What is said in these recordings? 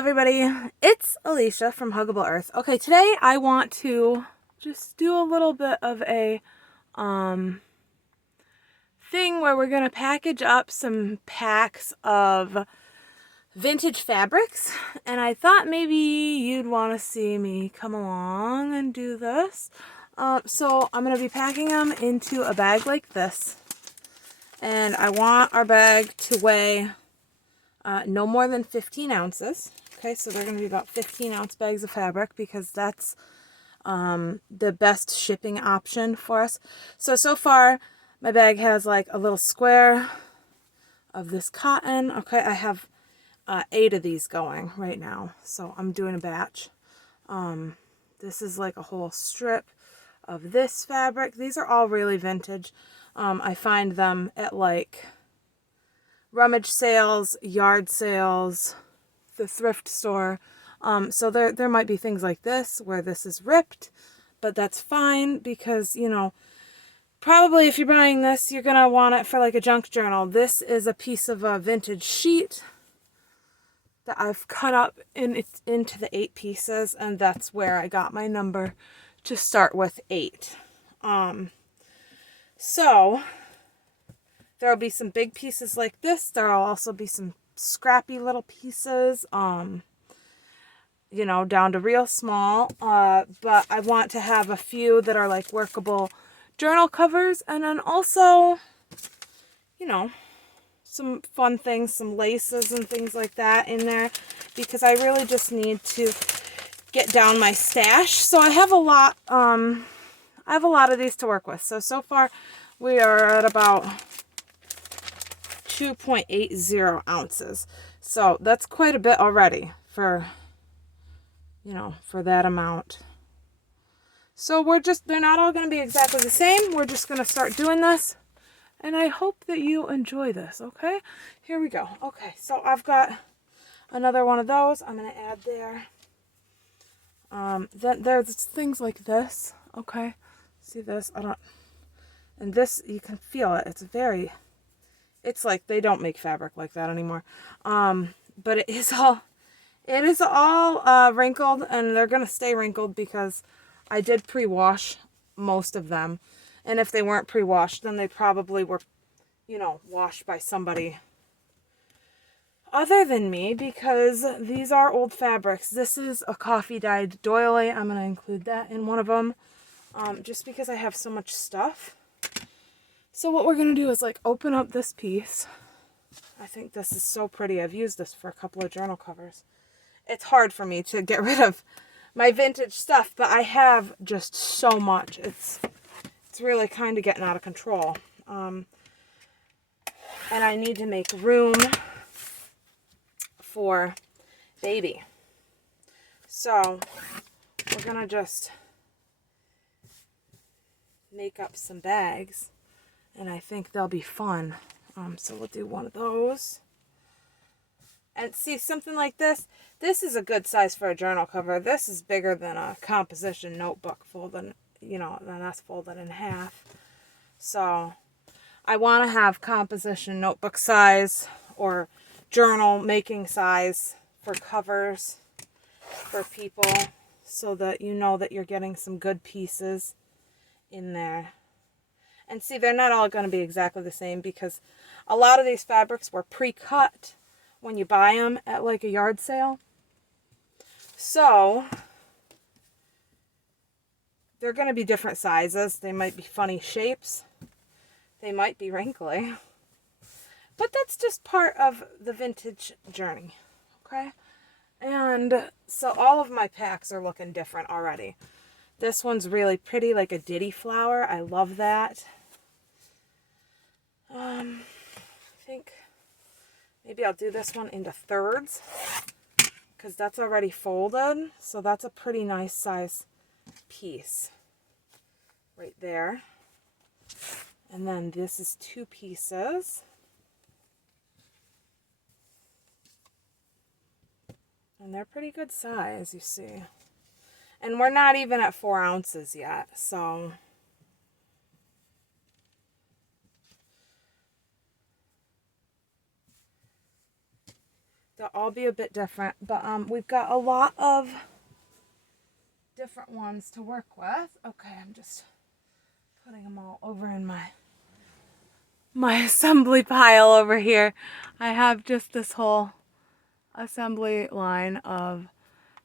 everybody, it's Alicia from Huggable Earth. Okay, today I want to just do a little bit of a thing where we're going to package up some packs of vintage fabrics, and I thought maybe you'd want to see me come along and do this. So I'm going to be packing them into a bag like this, and I want our bag to weigh no more than 15 ounces. Okay, so they're going to be about 15 ounce bags of fabric because that's the best shipping option for us. So far, my bag has like a little square of this cotton. Okay, I have 8 of these going right now. So I'm doing a batch. This is like a whole strip of this fabric. These are all really vintage. I find them at like rummage sales, yard sales, the thrift store. So there might be things like this where this is ripped, but that's fine because, you know, probably if you're buying this, you're going to want it for like a junk journal. This is a piece of a vintage sheet that I've cut up into the 8 pieces, and that's where I got my number to start with 8. So there'll be some big pieces like this. There'll also be some scrappy little pieces, you know, down to real small. But I want to have a few that are like workable journal covers, and then also, you know, some fun things, some laces and things like that in there, because I really just need to get down my stash. So I have a lot of these to work with. So far we are at about 2.80 ounces. So that's quite a bit already for, you know, for that amount. So they're not all going to be exactly the same. We're just going to start doing this. And I hope that you enjoy this, okay? Here we go. Okay, so I've got another one of those. I'm going to add there. Then there's things like this, okay? See this? And this, you can feel it. It's like they don't make fabric like that anymore. But it is all wrinkled, and they're going to stay wrinkled because I did pre-wash most of them. And if they weren't pre-washed, then they probably were, you know, washed by somebody other than me, because these are old fabrics. This is a coffee dyed doily. I'm going to include that in one of them, just because I have so much stuff. So what we're going to do is like open up this piece. I think this is so pretty. I've used this for a couple of journal covers. It's hard for me to get rid of my vintage stuff, but I have just so much. It's really kind of getting out of control. And I need to make room for baby. So we're going to just make up some bags, and I think they'll be fun. So we'll do one of those. And see, something like this is a good size for a journal cover. This is bigger than a composition notebook folded, you know, then that's folded in half. So I want to have composition notebook size or journal making size for covers for people, so that you know that you're getting some good pieces in there. And see, they're not all going to be exactly the same because a lot of these fabrics were pre-cut when you buy them at like a yard sale. So they're going to be different sizes. They might be funny shapes. They might be wrinkly. But that's just part of the vintage journey. Okay? And so all of my packs are looking different already. This one's really pretty, like a ditty flower. I love that. I think maybe I'll do this one into thirds, because that's already folded. So that's a pretty nice size piece right there. And then this is 2 pieces. And they're pretty good size, you see. And we're not even at 4 ounces yet, so all be a bit different, but we've got a lot of different ones to work with. Okay, I'm just putting them all over in my assembly pile over here. I have just this whole assembly line of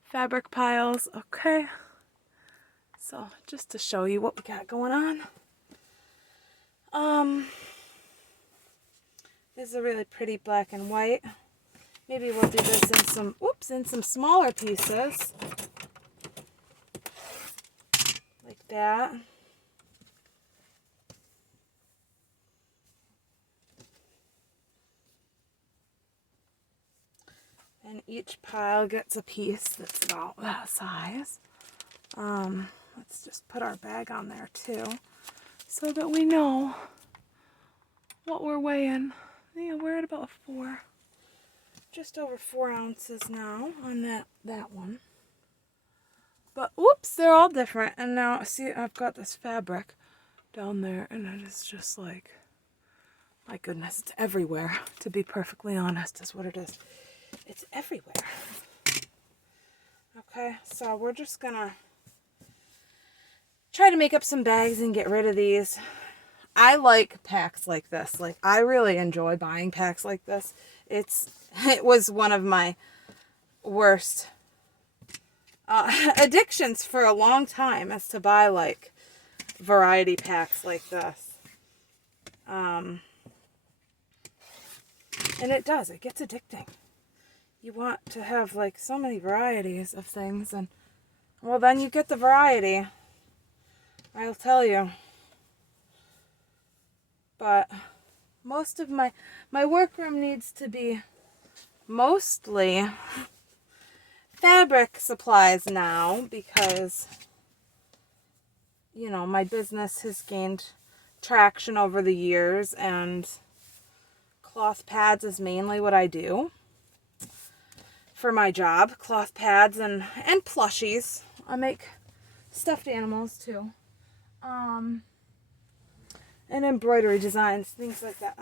fabric piles. Okay, so just to show you what we got going on. This is a really pretty black and white. Maybe we'll do this in some smaller pieces. Like that. And each pile gets a piece that's about that size. Let's just put our bag on there too, so that we know what we're weighing. Yeah, we're at about 4, just over 4 ounces now on that one. But whoops, they're all different. And now see, I've got this fabric down there, and it is just like, my goodness, it's everywhere. To be perfectly honest, is what it is. It's everywhere. Okay, so we're just gonna try to make up some bags and get rid of these. I like packs like this. Like, I really enjoy buying packs like this. It was one of my worst addictions for a long time, is to buy like variety packs like this. And it gets addicting. You want to have like so many varieties of things, and well, then you get the variety, I'll tell you. But most of my workroom needs to be mostly fabric supplies now, because, you know, my business has gained traction over the years, and cloth pads is mainly what I do for my job. Cloth pads and plushies. I make stuffed animals too. And embroidery designs, things like that.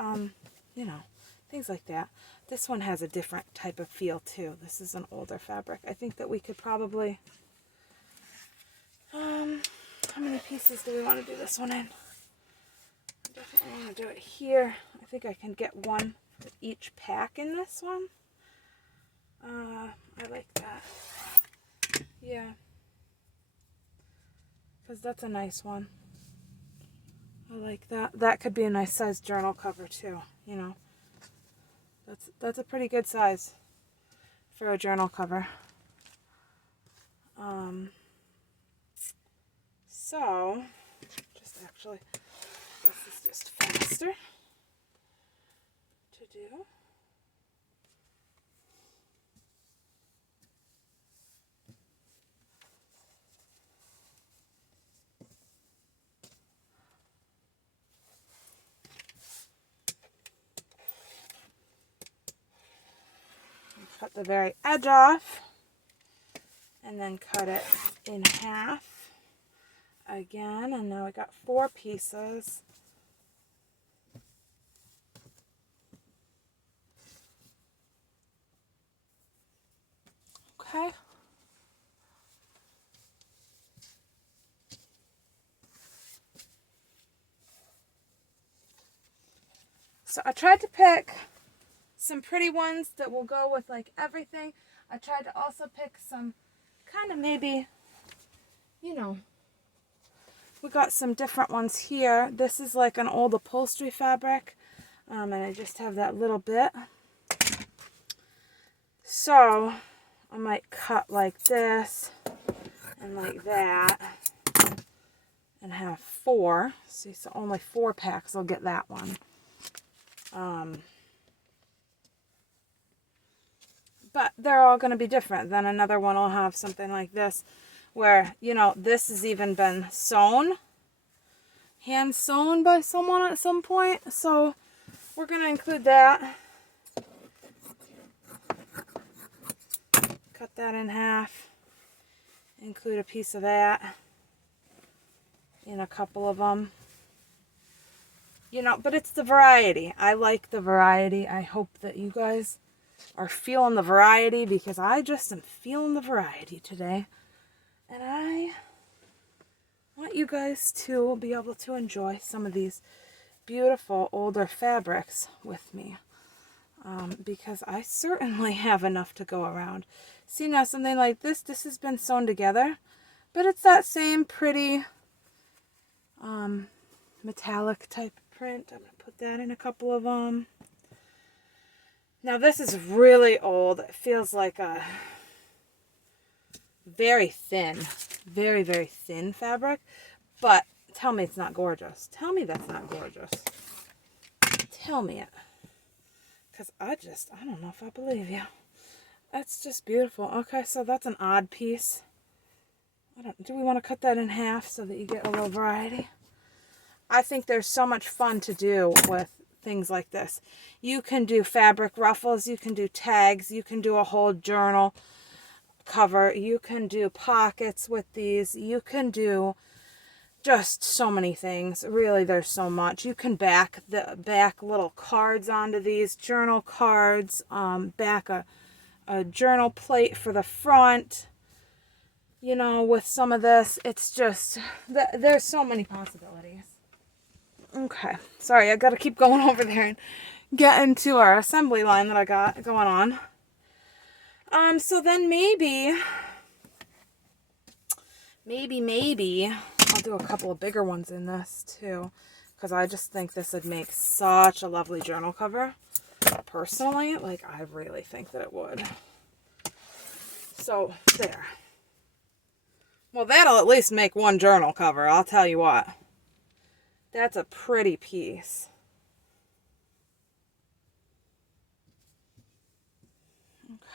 You know, things like that. This one has a different type of feel too. This is an older fabric. I think that we could probably, how many pieces do we want to do this one in? I definitely want to do it here. I think I can get one for each pack in this one. I like that. Yeah. Because that's a nice one. I like that. That could be a nice size journal cover too, you know. That's a pretty good size for a journal cover. So, just actually, this is just faster to do. Cut the very edge off, and then cut it in half again, and now we got 4 pieces. Okay. So I tried to pick some pretty ones that will go with like everything. I tried to also pick some kind of maybe, you know, we got some different ones here. This is like an old upholstery fabric, and I just have that little bit. So I might cut like this and like that and have 4. See, so only 4 packs will get that one. But they're all going to be different. Then another one will have something like this, where, you know, this has even been sewn, hand sewn by someone at some point. So we're going to include that. Cut that in half. Include a piece of that in a couple of them. You know, but it's the variety. I like the variety. I hope that you guys are feeling the variety, because I just am feeling the variety today. And I want you guys to be able to enjoy some of these beautiful older fabrics with me. Because I certainly have enough to go around. See, now something like this has been sewn together, but it's that same pretty metallic type print. I'm going to put that in a couple of them. Now this is really old. It feels like a very thin, very, very thin fabric, but tell me it's not gorgeous. Tell me that's not gorgeous. Tell me it. Because I don't know if I believe you. That's just beautiful. Okay, so that's an odd piece. Do we want to cut that in half so that you get a little variety? I think there's so much fun to do with things like this. You can do fabric ruffles, you can do tags, you can do a whole journal cover, you can do pockets with these, you can do just so many things. Really, there's so much. You can back little cards onto these, journal cards, back a journal plate for the front. You know, with some of this, it's just, there's so many possibilities. Okay, sorry, I gotta keep going over there and get into our assembly line that I got going on. So then maybe I'll do a couple of bigger ones in this too, because I just think this would make such a lovely journal cover. Personally, like, I really think that it would. So there. Well, that'll at least make one journal cover, I'll tell you what. That's a pretty piece.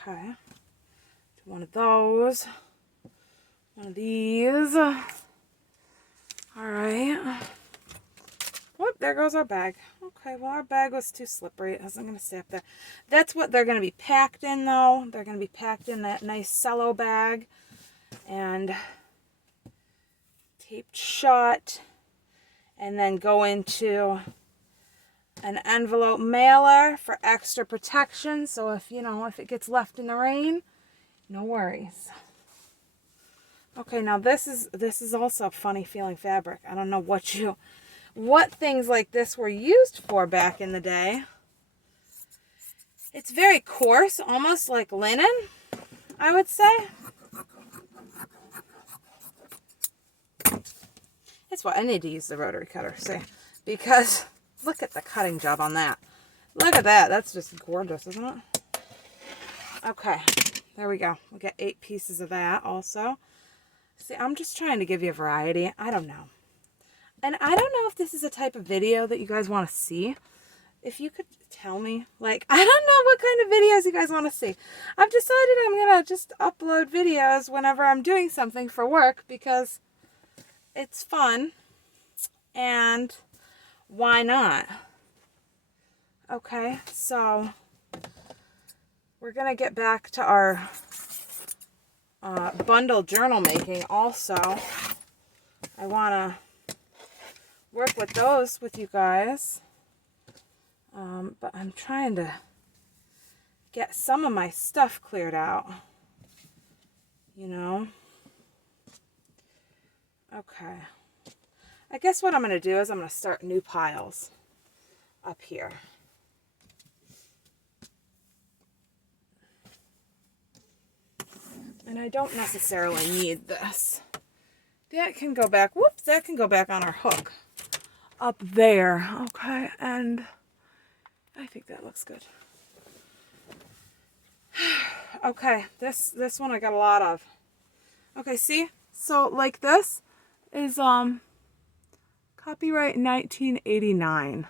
Okay. One of those. One of these. Alright. Whoop, there goes our bag. Okay, well, our bag was too slippery. It wasn't going to stay up there. That's what they're going to be packed in, though. They're going to be packed in that nice cello bag. And taped shut. And then go into an envelope mailer for extra protection. So if it gets left in the rain, no worries. Okay, now this is also a funny feeling fabric. I don't know what things like this were used for back in the day. It's very coarse, almost like linen, I would say. It's what I need to use the rotary cutter, see, because look at the cutting job on that. Look at that. That's just gorgeous, isn't it? Okay, there we go. We got 8 pieces of that also. See, I'm just trying to give you a variety. I don't know. And I don't know if this is a type of video that you guys want to see. If you could tell me, like, I don't know what kind of videos you guys want to see. I've decided I'm going to just upload videos whenever I'm doing something for work because it's fun. And why not? Okay, so we're going to get back to our bundle journal making also. I want to work with those with you guys. But I'm trying to get some of my stuff cleared out. You know? Okay. I guess what I'm going to do is I'm going to start new piles up here. And I don't necessarily need this. That can go back, whoops, that can go back on our hook up there. Okay, and I think that looks good. Okay, this one I got a lot of. Okay, see? So like this is copyright 1989.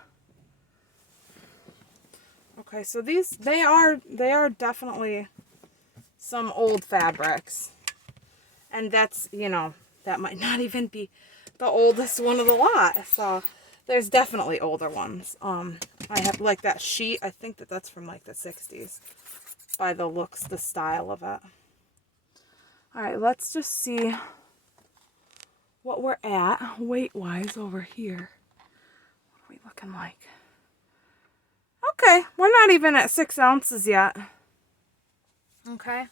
Okay, so these they are definitely some old fabrics. And that's, you know, that might not even be the oldest one of the lot. So there's definitely older ones. I have like that sheet. I think that's from like the 60s by the looks, the style of it. All right, let's just see what we're at weight-wise over here. What are we looking like? Okay, we're not even at 6 ounces yet. Okay.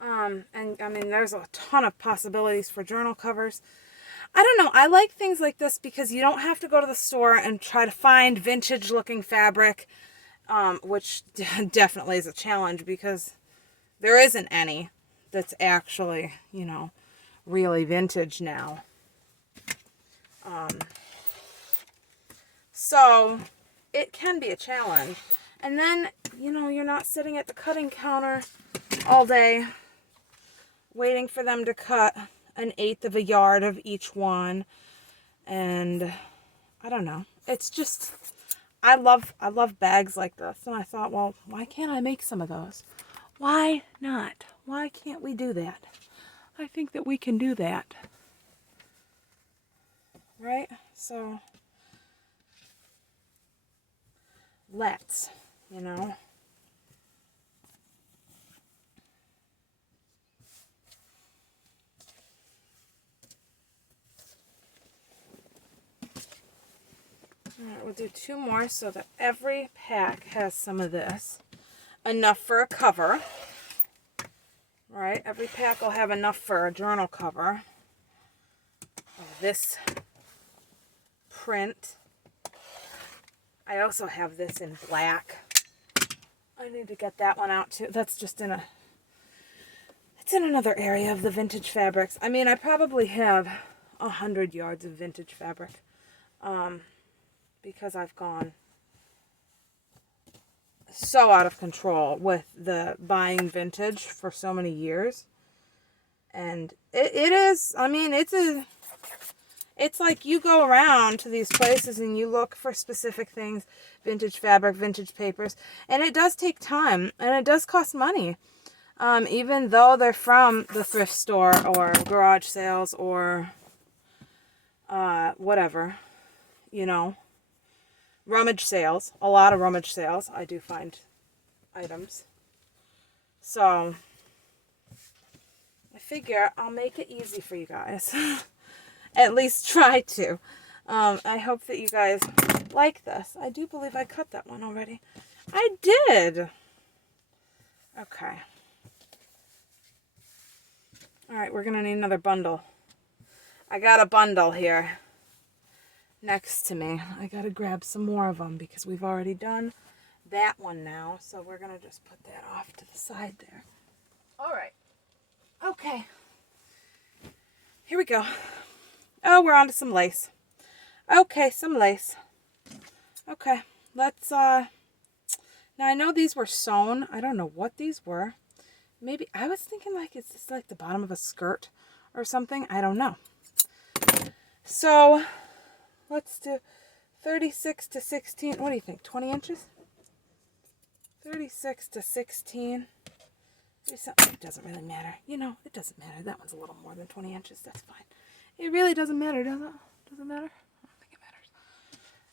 And I mean, there's a ton of possibilities for journal covers. I don't know. I like things like this because you don't have to go to the store and try to find vintage looking fabric, which definitely is a challenge because there isn't any that's actually, you know, really vintage now. So it can be a challenge. And then, you know, you're not sitting at the cutting counter all day waiting for them to cut 1/8 of a yard of each one. And I don't know. It's just, I love bags like this. And I thought, well, why can't I make some of those? Why not? Why can't we do that? I think that we can do that. Right? So, let's, you know. Alright, we'll do 2 more so that every pack has some of this. Enough for a cover. Right? Every pack will have enough for a journal cover. This print. I also have this in black. I need to get that one out too. That's just in it's in another area of the vintage fabrics. I mean, I probably have 100 yards of vintage fabric. Because I've gone so out of control with the buying vintage for so many years. And it is, I mean, it's like you go around to these places and you look for specific things, vintage fabric, vintage papers, and it does take time and it does cost money. Even though they're from the thrift store or garage sales or whatever, you know. Rummage sales, a lot of rummage sales. I do find items. So, I figure I'll make it easy for you guys. At least try to. I hope that you guys like this. I do believe I cut that one already. I did. Okay. Alright, we're going to need another bundle. I got a bundle here next to me. I gotta grab some more of them because we've already done that one now. So we're gonna just put that off to the side there. All right. Okay. Here we go. Oh, we're on to some lace. Okay, some lace. Okay, let's, now I know these were sewn. I don't know what these were. Maybe, I was thinking like, is this like the bottom of a skirt or something? I don't know. So, let's do 36 to 16. What do you think? 20 inches? 36 to 16. It doesn't really matter. You know, it doesn't matter. That one's a little more than 20 inches. That's fine. It really doesn't matter, does it? Does it matter? I don't think it matters.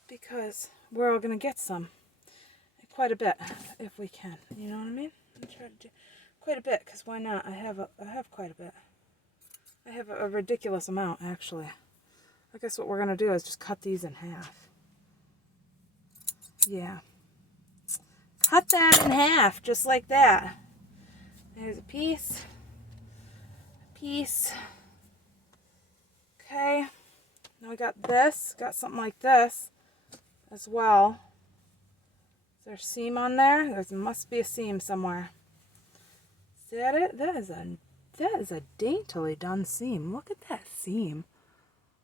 Because we're all going to get some. Quite a bit, if we can. You know what I mean? I'm trying to do quite a bit, because why not? I have quite a bit. I have a ridiculous amount, actually. I guess what we're going to do is just cut these in half. Yeah. Cut that in half, just like that. There's a piece. Piece. Okay. Now we got this. Got something like this as well. Is there a seam on there? There must be a seam somewhere. Is that it? That is a daintily done seam. Look at that seam.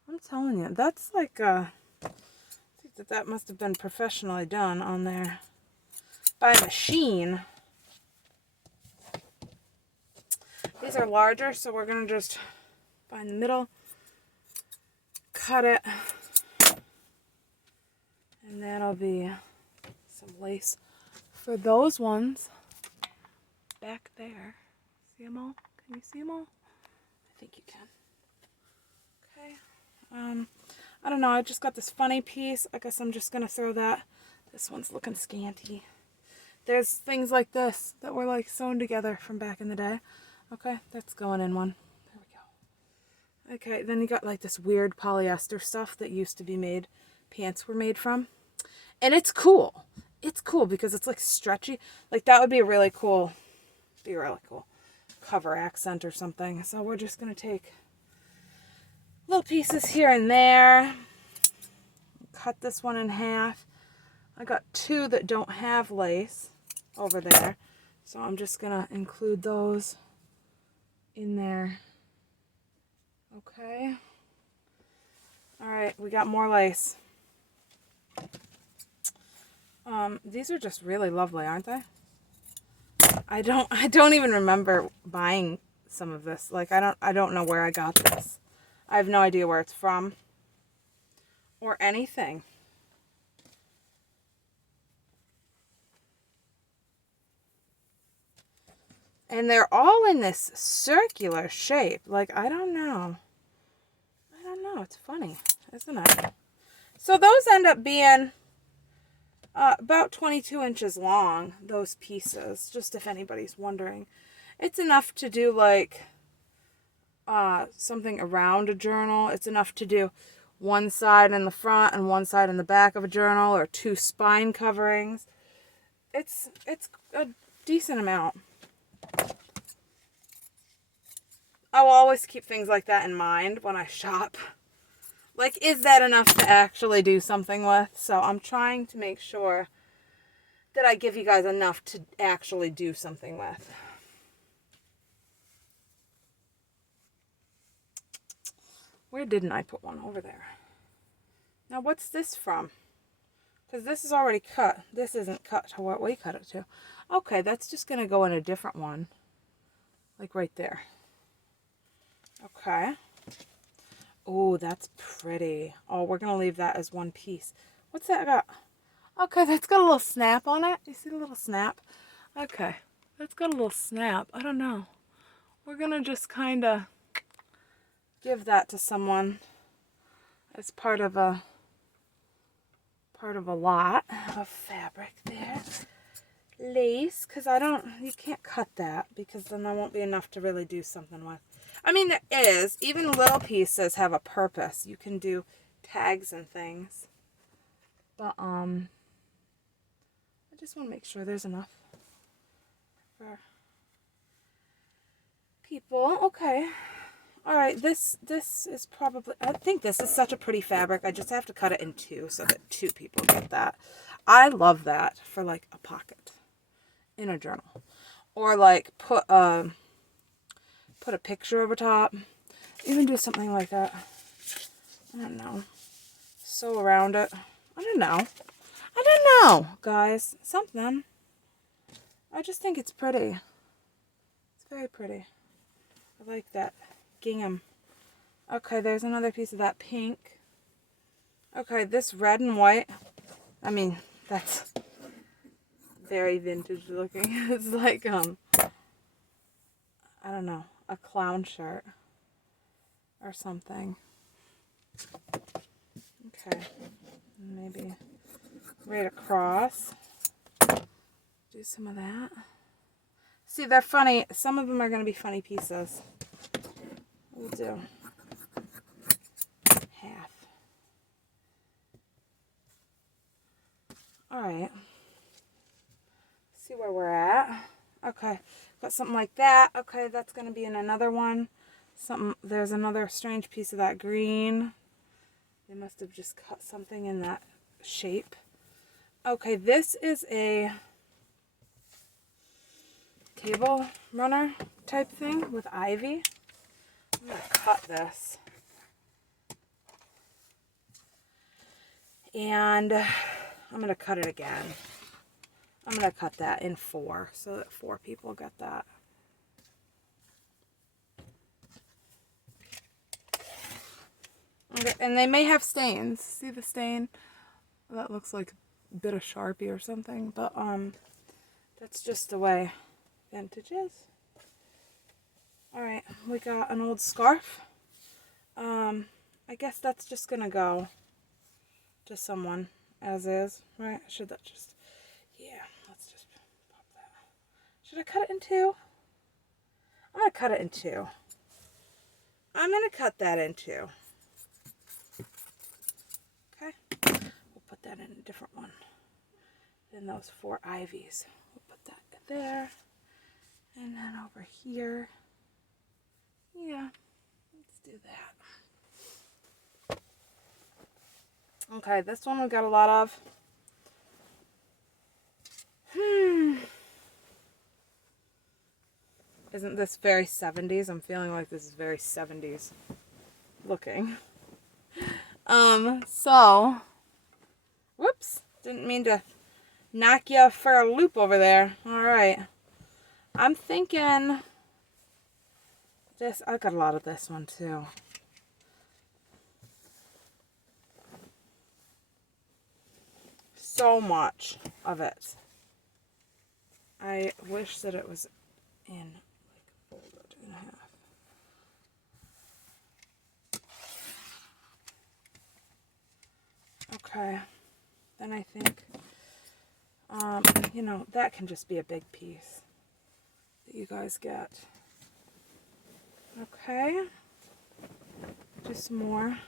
I'm telling you, that's like a, I think that must have been professionally done on there by machine. These are larger, so we're going to just find the middle, cut it, and that'll be some lace for those ones back there. See them all? Can you see them all? I think you can. Okay. I don't know. I just got this funny piece. I guess I'm just going to throw that. This one's looking scanty. There's things like this that were like sewn together from back in the day. Okay, that's going in one. There we go. Okay, then you got like this weird polyester stuff that used to be made, pants were made from. And it's cool. It's cool because it's like stretchy. Like that would be a really cool Be really cool. Cover accent or something. So we're just going to take little pieces here and there. Cut this one in half. I got two that don't have lace over there. So I'm just going to include those in there. Okay. All right, we got more lace. These are just really lovely, aren't they? I don't even remember buying some of this. Like I don't know where I got this. I have no idea where it's from or anything. And they're all in this circular shape. Like, I don't know. I don't know. It's funny, isn't it? So those end up being about 22 inches long, those pieces, just if anybody's wondering. It's enough to do like something around a journal. It's enough to do one side in the front and one side in the back of a journal, or two spine coverings. It's a decent amount. I will always keep things like that in mind when I shop. Like, is that enough to actually do something with? So I'm trying to make sure that I give you guys enough to actually do something with. Where didn't I put one? Over there. Now, what's this from? Because this is already cut. This isn't cut to what we cut it to. Okay, that's just going to go in a different one. Like right there. Okay. Oh, that's pretty. Oh, we're going to leave that as one piece. What's that got? Okay, that's got a little snap on it. You see the little snap? Okay, that's got a little snap. I don't know. We're going to just kind of give that to someone as part of a lot of fabric there. Lace, because you can't cut that because then there won't be enough to really do something with. I mean, there is. Even little pieces have a purpose. You can do tags and things. But, I just want to make sure there's enough for people. Okay. All right, this is probably, I think this is such a pretty fabric. I just have to cut it in two so that two people get that. I love that for like a pocket in a journal. Or like put a picture over top. Even do something like that. I don't know. Sew around it. I don't know, guys. Something. I just think it's pretty. It's very pretty. I like that gingham. Okay, there's another piece of that pink. Okay, this red and white. I mean, that's very vintage looking. It's like, I don't know, a clown shirt or something. Okay, maybe right across. Do some of that. See, they're funny. Some of them are going to be funny pieces. We'll do half. All right. See where we're at. Okay, got something like that. Okay, that's going to be in another one. There's another strange piece of that green. They must have just cut something in that shape. Okay, this is a table runner type thing with ivy. I'm going to cut this. And I'm going to cut it again. I'm going to cut that in 4 so that 4 people get that. Okay, and they may have stains. See the stain? That looks like a bit of Sharpie or something, but that's just the way vintage is. All right, we got an old scarf. I guess that's just gonna go to someone as is, right? Should that just, yeah, let's just pop that. Should I cut it in 2? I'm gonna cut it in 2. I'm gonna cut that in 2. Okay, we'll put that in a different one. Then those 4 ivies. We'll put that there And then over here, yeah, let's do that. Okay, this one we got a lot of. Isn't this very 70s? I'm feeling like this is very 70s looking. So, whoops, didn't mean to knock you for a loop over there. All right. I'm thinking this, I got a lot of this one too. So much of it. I wish that it was in like folded in half. Okay, then I think, you know, that can just be a big piece that you guys get. Okay, just more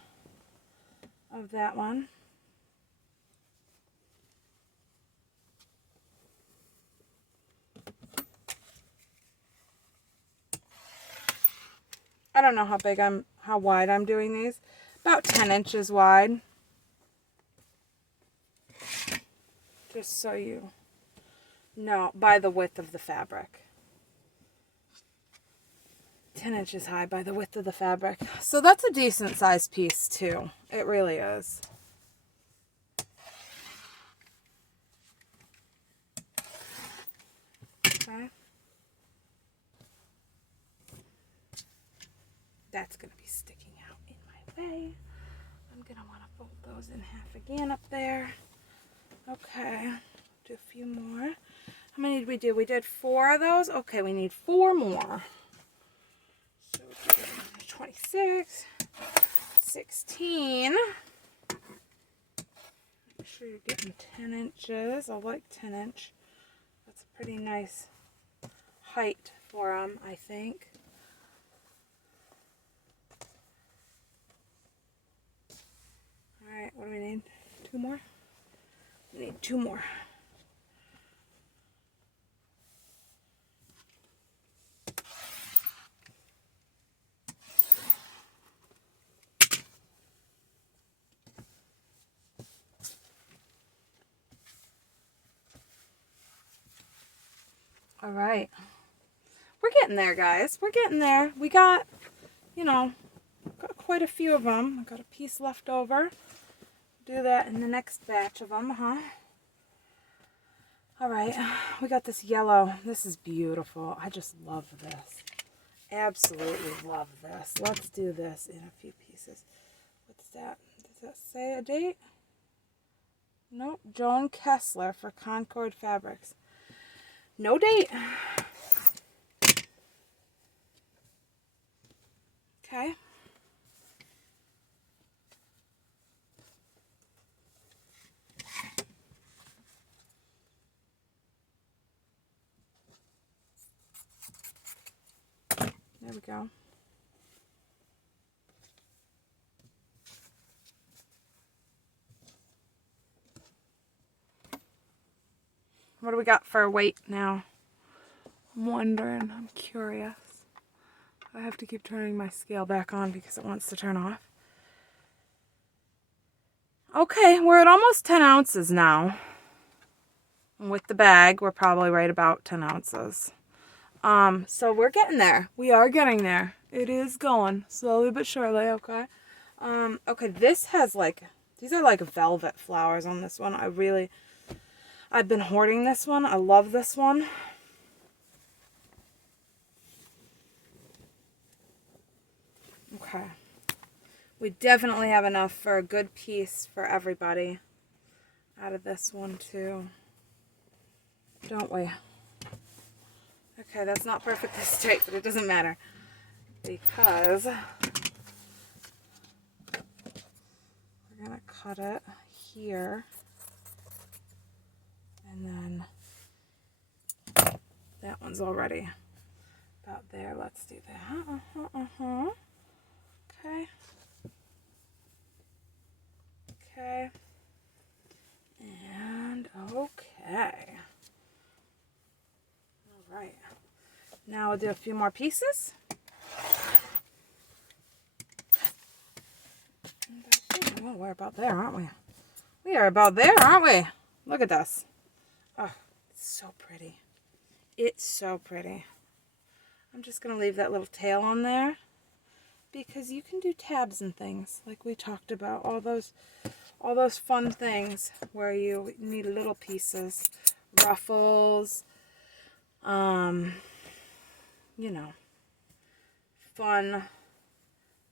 of that one. I don't know how wide I'm doing these. About 10 inches wide. Just so you know, by the width of the fabric. 10 inches high by the width of the fabric. So that's a decent sized piece too. It really is. Okay. That's going to be sticking out in my way. I'm going to want to fold those in half again up there. Okay. Do a few more. How many did we do? We did 4 of those. Okay, we need 4 more. So we did 26, 16. Make sure you're getting 10 inches. I like 10 inch. That's a pretty nice height for them, I think. Alright, what do we need? 2 more? We need 2 more. All right. We're getting there, guys. We're getting there. We got, you know, got quite a few of them. I got a piece left over. Do that in the next batch of them, huh? All right. We got this yellow. This is beautiful. I just love this. Absolutely love this. Let's do this in a few pieces. What's that? Does that say a date? Nope. Joan Kessler for Concord Fabrics. No date. Okay. There we go. What do we got for weight now? I'm wondering. I'm curious. I have to keep turning my scale back on because it wants to turn off. Okay, we're at almost 10 ounces now. And with the bag, we're probably right about 10 ounces. So we're getting there. We are getting there. It is going slowly but surely, okay? Okay, this has like, these are like velvet flowers on this one. I've been hoarding this one. I love this one. Okay. We definitely have enough for a good piece for everybody out of this one too. Don't we? Okay, that's not perfectly straight, but it doesn't matter because we're gonna cut it here and then that one's already about there. Let's do that. Okay. Okay. And okay. All right. Now we'll do a few more pieces. Oh, we're about there, aren't we? We are about there, aren't we? Look at this. Oh, it's so pretty. It's so pretty. I'm just going to leave that little tail on there because you can do tabs and things like we talked about. All those fun things where you need little pieces, ruffles, you know, fun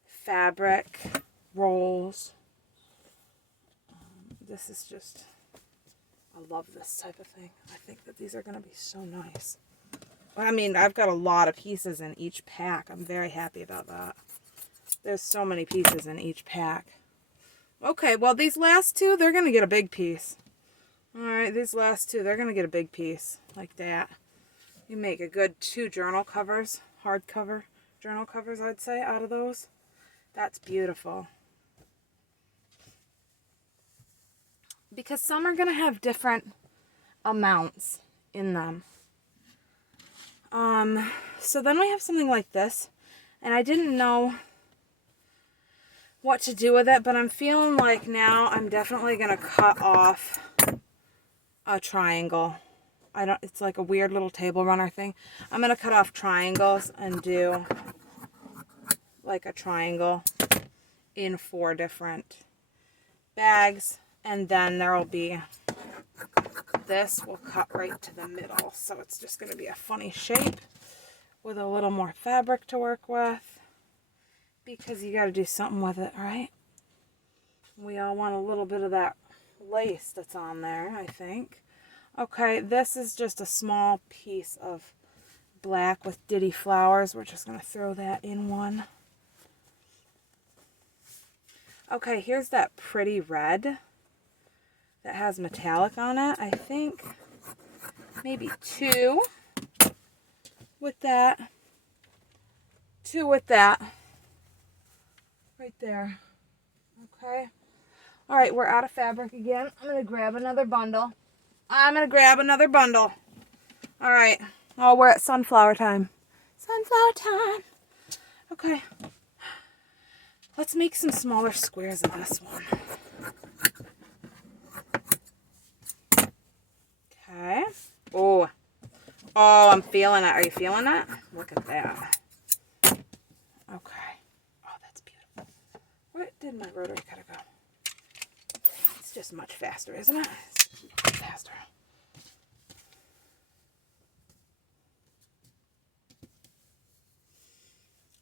fabric rolls. This is just, I love this type of thing. I think that these are going to be so nice. I mean, I've got a lot of pieces in each pack. I'm very happy about that. There's so many pieces in each pack. Okay, well, these last two, they're going to get a big piece. All right, these last two, they're going to get a big piece like that. You make a good 2 journal covers, hardcover journal covers, I'd say, out of those. That's beautiful. Because some are going to have different amounts in them. So then we have something like this, and I didn't know what to do with it, but I'm feeling like now I'm definitely going to cut off a triangle. It's like a weird little table runner thing. I'm going to cut off triangles and do like a triangle in 4 different bags, and then there will be, this will cut right to the middle, so it's just going to be a funny shape with a little more fabric to work with, because you got to do something with it, right? We all want a little bit of that lace that's on there, I think. Okay, this is just a small piece of black with ditty flowers. We're just going to throw that in one. Okay, here's that pretty red that has metallic on it. I think maybe 2 with that. 2 with that. Right there. Okay. All right, we're out of fabric again. I'm going to grab another bundle. All right. Oh, we're at sunflower time. Sunflower time. Okay. Let's make some smaller squares of this one. Okay. Oh, I'm feeling it. Are you feeling it? Look at that. Okay. Oh, that's beautiful. Where did my rotary cutter go? It's just much faster, isn't it? It's much faster.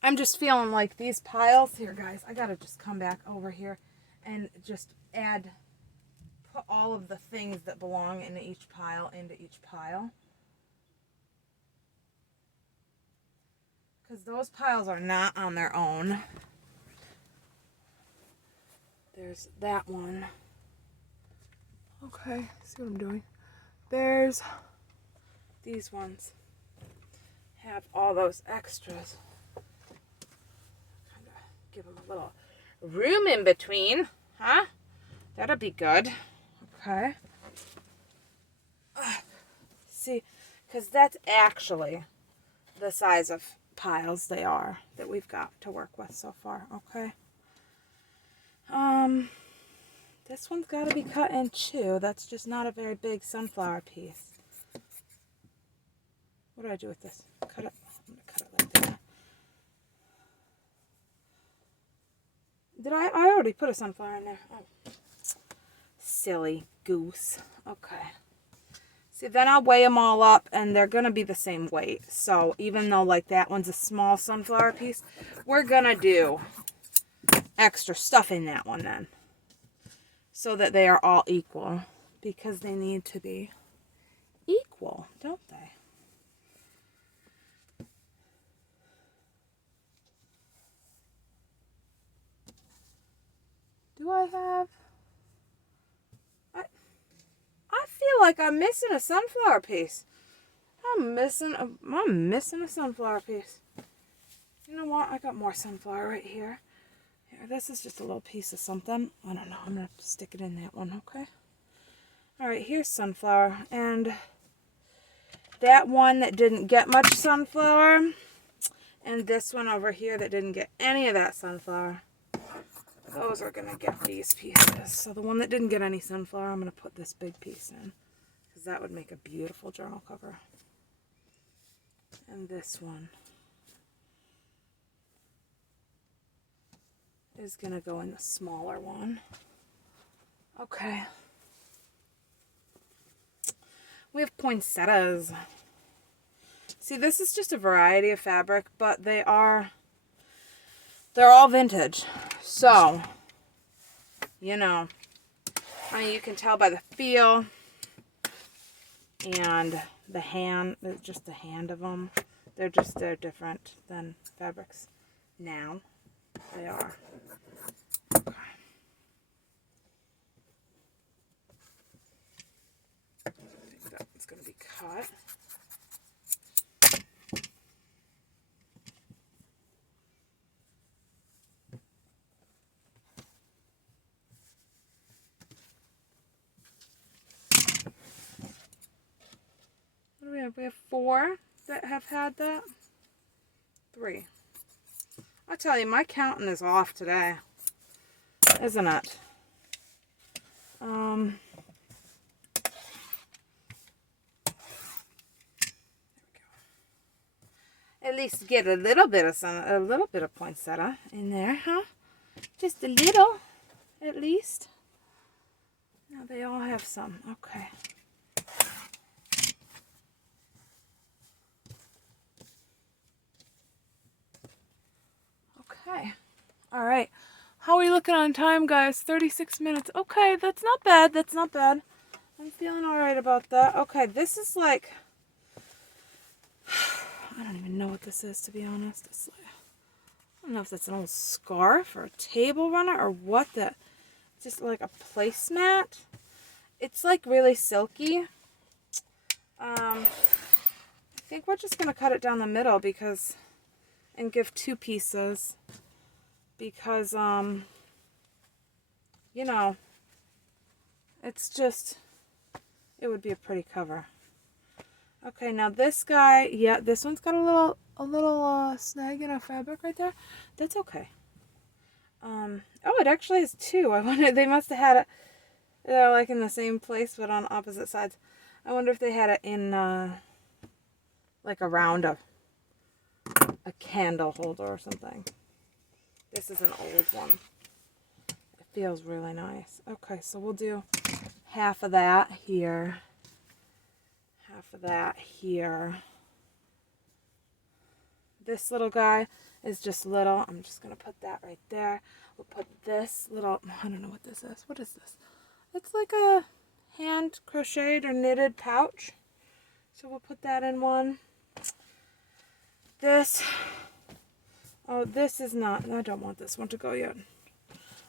I'm just feeling like these piles here, guys. I gotta just come back over here and just put all of the things that belong in each pile into each pile. Because those piles are not on their own. There's that one. Okay, see what I'm doing. There's these ones. Have all those extras. Kind of give them a little room in between, huh? That'll be good. Okay. See, because that's actually the size of piles they are that we've got to work with so far. Okay. This one's got to be cut in 2. That's just not a very big sunflower piece. What do I do with this? Cut it. I'm going to cut it like that. Did I already put a sunflower in there. Oh. Silly goose. Okay. See, then I'll weigh them all up, and they're going to be the same weight. So even though, like, that one's a small sunflower piece, we're going to do extra stuff in that one then, so that they are all equal, because they need to be equal, don't they? Do I have... I feel like I'm missing a sunflower piece. I'm missing a sunflower piece. You know what? I got more sunflower right here. Here, this is just a little piece of something. I don't know. I'm going to stick it in that one, okay? All right, here's sunflower. And that one that didn't get much sunflower, and this one over here that didn't get any of that sunflower. Those are going to get these pieces. So the one that didn't get any sunflower, I'm going to put this big piece in, because that would make a beautiful journal cover. And this one is going to go in the smaller one. Okay. We have poinsettias. See, this is just a variety of fabric, but they're all vintage. So, you know, I mean, you can tell by the feel and the hand, just the hand of them. They're different than fabrics now. They are. Okay. I think that one's going to be cut. What do we have? We have 4 that have had that. 3. I tell you, my counting is off today, isn't it? At least get a little bit of poinsettia in there, huh? Just a little, at least. Now they all have some. Okay. Okay. All right. How are we looking on time, guys? 36 minutes. Okay, that's not bad. That's not bad. I'm feeling all right about that. Okay, this is like, I don't even know what this is, to be honest. It's like, I don't know if that's an old scarf or a table runner or what just like a placemat. It's like really silky. I think we're just going to cut it down the middle and give 2 pieces because, you know, it's just, it would be a pretty cover. Okay, now this guy, yeah, this one's got a little snag in our fabric right there. That's okay. Oh, it actually has 2. I wonder, they must have had it, like in the same place, but on opposite sides. I wonder if they had it in, like around a candle holder or something. This is an old one. It feels really nice. Okay, so we'll do half of that here. Half of that here. This little guy is just little. I'm just going to put that right there. We'll put this little, I don't know what this is. What is this? It's like a hand crocheted or knitted pouch. So we'll put that in one. This, oh, this is not, I don't want this one to go yet.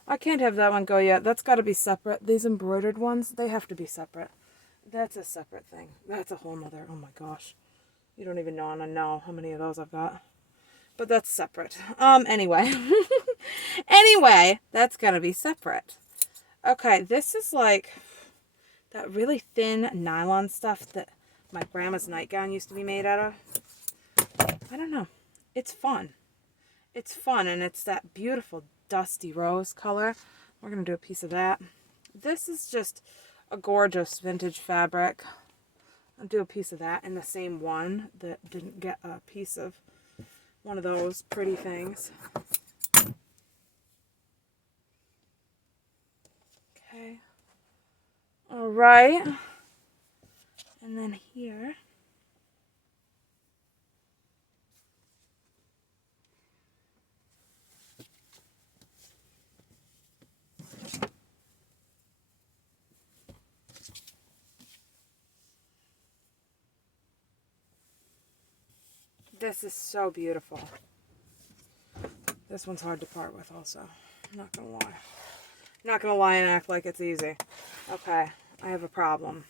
I can't have that one go yet. That's got to be separate. These embroidered ones, they have to be separate. That's a separate thing. That's a whole nother, oh my gosh. You don't even know how many of those I've got. But that's separate. Anyway. Anyway, that's going to be separate. Okay, this is like that really thin nylon stuff that my grandma's nightgown used to be made out of. I don't know. It's fun. It's fun, and it's that beautiful dusty rose color. We're going to do a piece of that. This is just a gorgeous vintage fabric. I'll do a piece of that in the same one that didn't get a piece of one of those pretty things. Okay. All right. And then here. This is so beautiful. This one's hard to part with also. I'm not going to lie. I'm not going to lie and act like it's easy. Okay, I have a problem.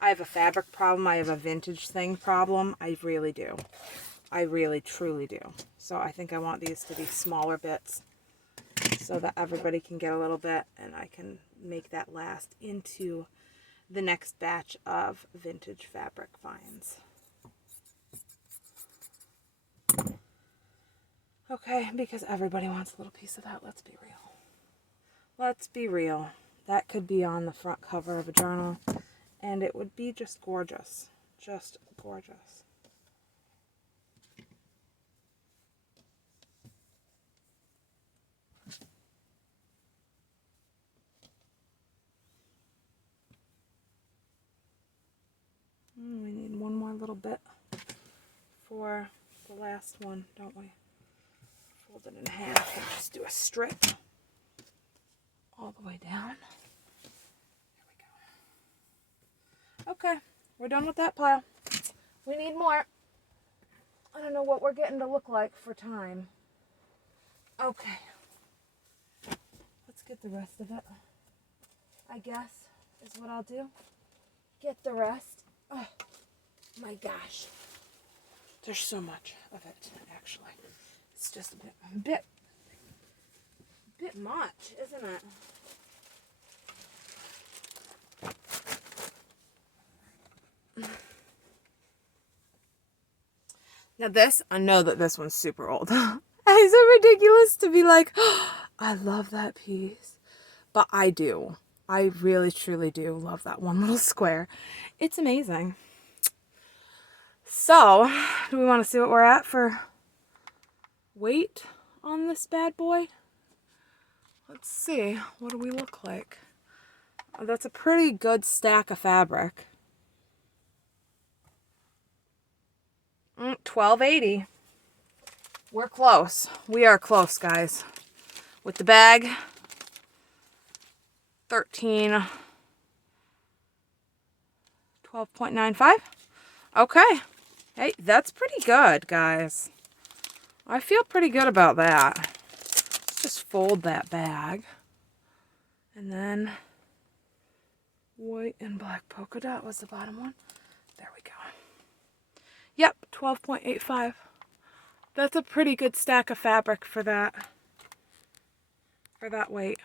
I have a fabric problem. I have a vintage thing problem. I really do. I really, truly do. So I think I want these to be smaller bits so that everybody can get a little bit and I can make that last into the next batch of vintage fabric finds. Okay, because everybody wants a little piece of that. Let's be real. Let's be real. That could be on the front cover of a journal, and it would be just gorgeous. Just gorgeous. We need one more little bit for the last one, don't we? Fold it in half and just do a strip all the way down. There we go. Okay, we're done with that pile. We need more. I don't know what we're getting to look like for time. Okay. Let's get the rest of it, I guess, is what I'll do. Get the rest. Oh, my gosh. There's so much of it, actually. It's just a bit much, isn't it? Now this, I know that this one's super old. It's so ridiculous to be like, oh, I love that piece. But I do. I really, truly do love that one little square. It's amazing. So, do we want to see what we're at for weight on this bad boy? Let's see. What do we look like? Oh, that's a pretty good stack of fabric. 1280. We're close. We are close, guys. With the bag, 12.95. Okay. Hey, that's pretty good, guys. I feel pretty good about that. Let's just fold that bag. And then white and black polka dot was the bottom one. There we go. Yep, 12.85. That's a pretty good stack of fabric for that weight.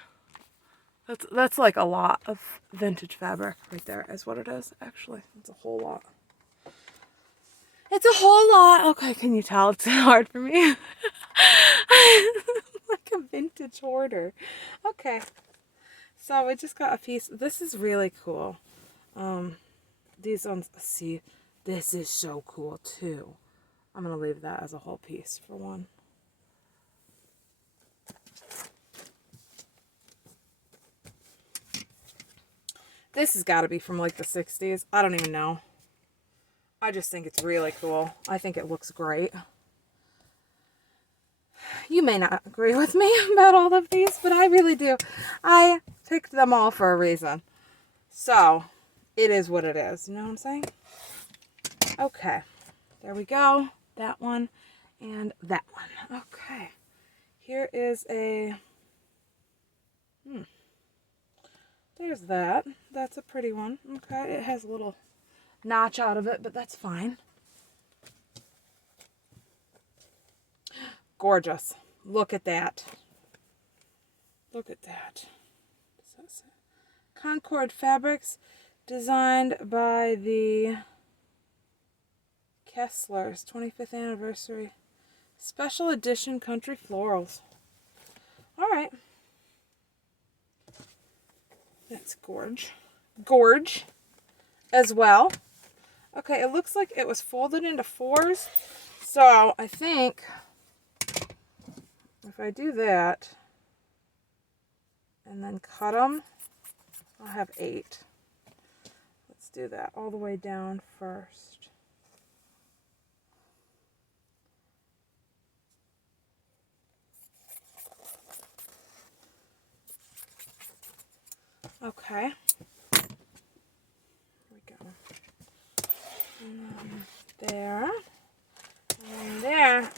That's like a lot of vintage fabric right there is what it is, actually. It's a whole lot. It's a whole lot. Okay, can you tell it's hard for me? Like a vintage hoarder. Okay. So we just got a piece. This is really cool. These ones, see, this is so cool too. I'm going to leave that as a whole piece for one. This has got to be from like the 60s. I don't even know. I just think it's really cool. I think it looks great. You may not agree with me about all of these, but I really do. I picked them all for a reason. So, it is what it is. You know what I'm saying? Okay. There we go. That one and that one. Okay. Here is a... There's that. That's a pretty one. Okay. It has a little notch out of it, but that's fine. Gorgeous. Look at that. Look at that. Concord Fabrics, designed by the Kesslers, 25th anniversary. Special edition country florals. Alright. That's gorge as well. Okay, it looks like it was folded into fours. So I think if I do that and then cut them, I'll have 8. Let's do that all the way down first. Okay. Here we go. And there. And there.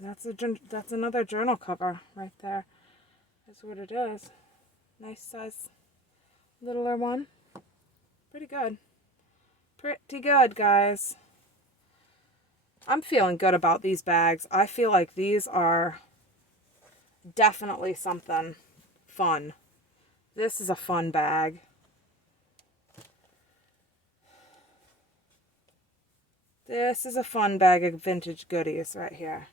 That's another journal cover right there. That's what it is. Nice size littler one. Pretty good. Pretty good, guys. I'm feeling good about these bags. I feel like these are definitely something fun. This is a fun bag. This is a fun bag of vintage goodies right here.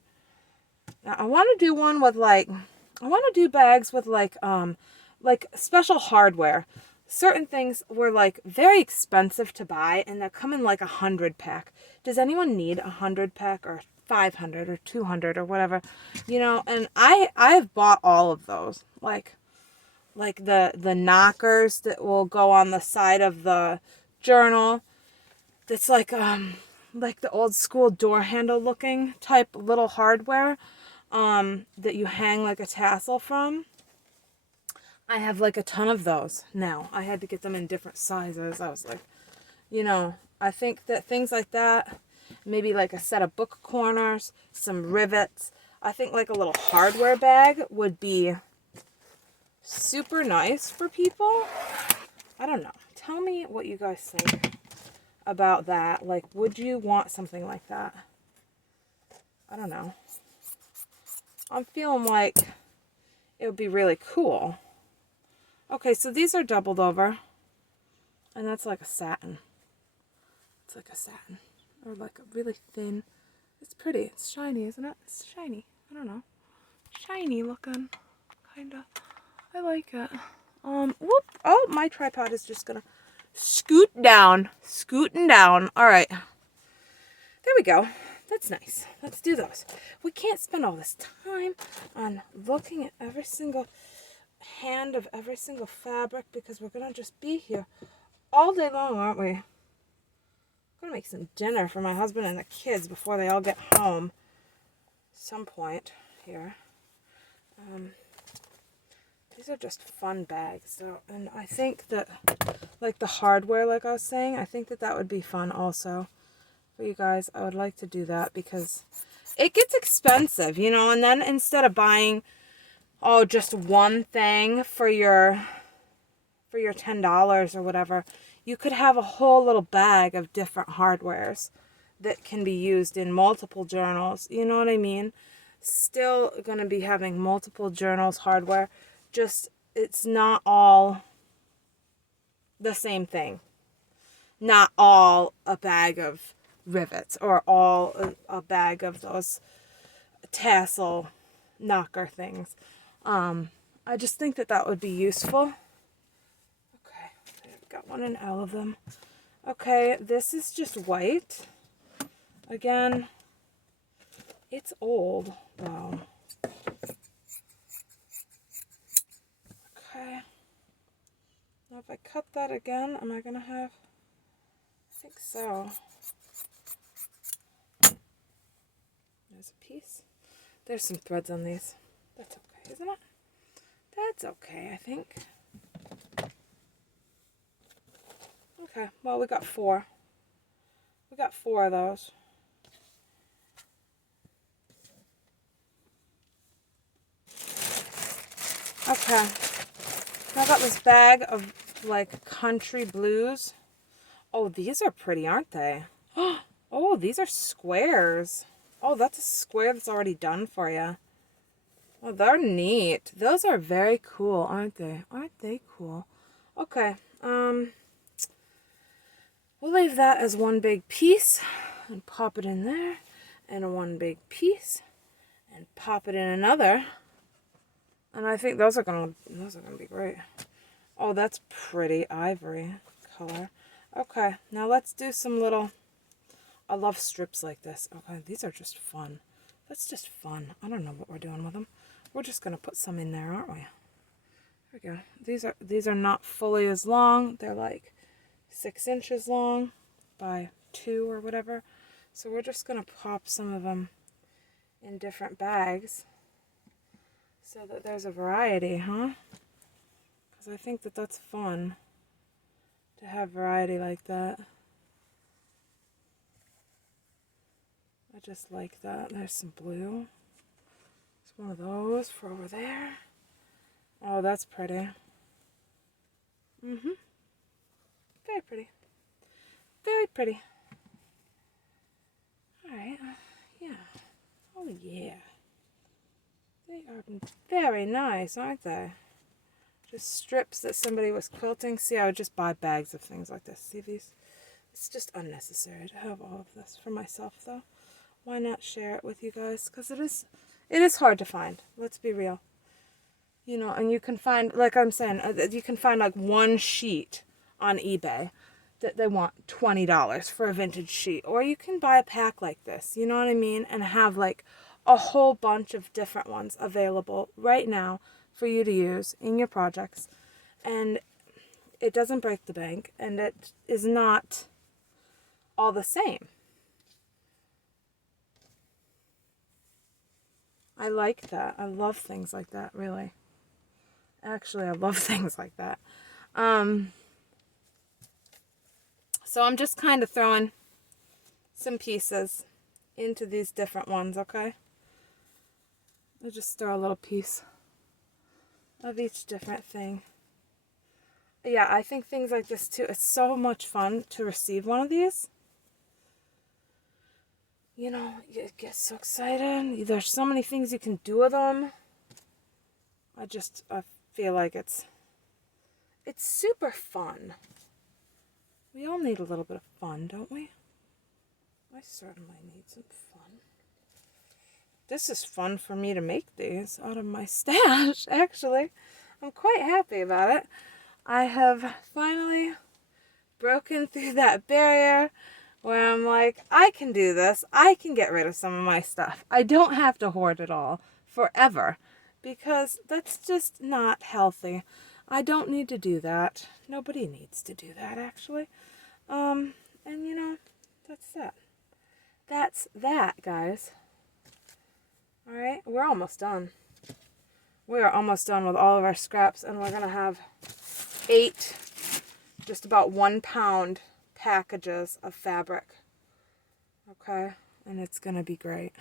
Now I want to do one with like, I want to do bags with like special hardware. Certain things were like very expensive to buy and they come in like 100 pack. Does anyone need 100 pack or 500 or 200 or whatever? You know, and I've bought all of those. Like the knockers that will go on the side of the journal. That's like the old school door handle looking type little hardware that you hang like a tassel from. I have like a ton of those now. I had to get them in different sizes. I was like, you know, I think that things like that, maybe like a set of book corners, some rivets. I think like a little hardware bag would be super nice for people. I don't know. Tell me what you guys think about that. Like, would you want something like that? I don't know. I'm feeling like it would be really cool. Okay, so these are doubled over. And that's like a satin. It's like a satin. Or like a really thin. It's pretty. It's shiny, isn't it? It's shiny. I don't know. Shiny looking. Kinda. I like it. Whoop. Oh, my tripod is just gonna scoot down. Scooting down. Alright. There we go. That's nice. Let's do those. We can't spend all this time on looking at every single hand of every single fabric because we're going to just be here all day long, aren't we? I'm going to make some dinner for my husband and the kids before they all get home some point here. These are just fun bags. So, and I think that, like the hardware, like I was saying, I think that that would be fun also for you guys. I would like to do that because it gets expensive, you know, and then instead of buying just one thing for your $10 or whatever, you could have a whole little bag of different hardwares that can be used in multiple journals. You know what I mean? Still going to be having multiple journals hardware. Just, it's not all the same thing. Not all a bag of rivets or all a bag of those tassel knocker things. I just think that that would be useful. Okay, I've got one in all of them. Okay, this is just white. Again, it's old. Wow. Okay. Now if I cut that again, am I going to have... I think so. There's a piece. There's some threads on these. That's okay, isn't it? That's okay, I think. Okay, well, we got 4. We got 4 of those. Okay. Now I got this bag of, like, country blues. Oh, these are pretty, aren't they? Oh, these are squares. Oh, that's a square that's already done for you. Oh, they're neat. Those are very cool, aren't they? Aren't they cool? Okay, we'll leave that as one big piece and pop it in there, and one big piece and pop it in another. And I think those are gonna be great. Oh, that's pretty ivory color. Okay, now let's do some little... I love strips like this. Okay, these are just fun. That's just fun. I don't know what we're doing with them. We're just gonna put some in there, aren't we? There we go. These are not fully as long. They're like 6 inches long by 2 or whatever. So we're just gonna pop some of them in different bags so that there's a variety, huh? Because I think that that's fun to have variety like that. I just like that. There's some blue. It's one of those for over there. Oh, that's pretty. Very pretty. Very pretty. Alright. Yeah. Oh, yeah. They are very nice, aren't they? Just strips that somebody was quilting. See, I would just buy bags of things like this. See these? It's just unnecessary to have all of this for myself, though. Why not share it with you guys? Because it is hard to find. Let's be real. You know, and you can find, like I'm saying, you can find like one sheet on eBay that they want $20 for a vintage sheet. Or you can buy a pack like this, you know what I mean? And have like a whole bunch of different ones available right now for you to use in your projects. And it doesn't break the bank, and it is not all the same. I like that. I love things like that, really. Actually, I love things like that. So I'm just kind of throwing some pieces into these different ones, okay? I'll just throw a little piece of each different thing. Yeah, I think things like this too, it's so much fun to receive one of these. You know, you get so excited. There's so many things you can do with them. I feel like it's super fun. We all need a little bit of fun, don't we? I certainly need some fun. This is fun for me to make these out of my stash, actually. I'm quite happy about it. I have finally broken through that barrier where I'm like, I can do this. I can get rid of some of my stuff. I don't have to hoard it all forever because that's just not healthy. I don't need to do that. Nobody needs to do that, actually. And you know, that's that. That's that, guys. All right, we're almost done. We are almost done with all of our scraps, and we're going to have 8, just about 1 pound packages of fabric. Okay, and it's going to be great.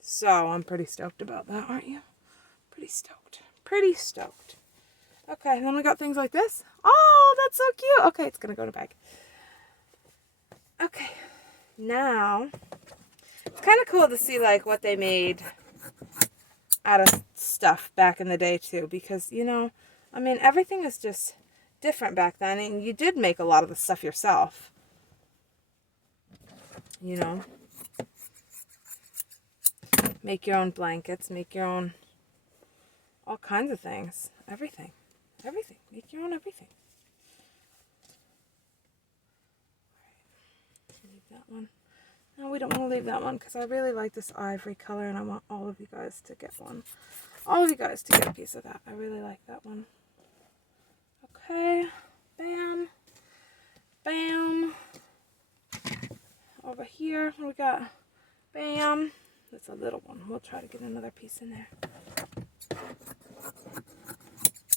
So I'm pretty stoked about that, aren't you? Pretty stoked. Pretty stoked. Okay, and then we got things like this. Oh, that's so cute. Okay, it's going to go in a bag. Okay, now, it's kind of cool to see, like, what they made out of stuff back in the day, too. Because, you know, I mean, everything is just different back then. And you did make a lot of the stuff yourself. You know. Make your own blankets. Make your own all kinds of things. Everything. Everything. Make your own everything. Leave that one. No, we don't want to leave that one because I really like this ivory color and I want all of you guys to get one. All of you guys to get a piece of that. I really like that one. Okay. Bam. Bam. Over here we got bam. That's a little one. We'll try to get another piece in there.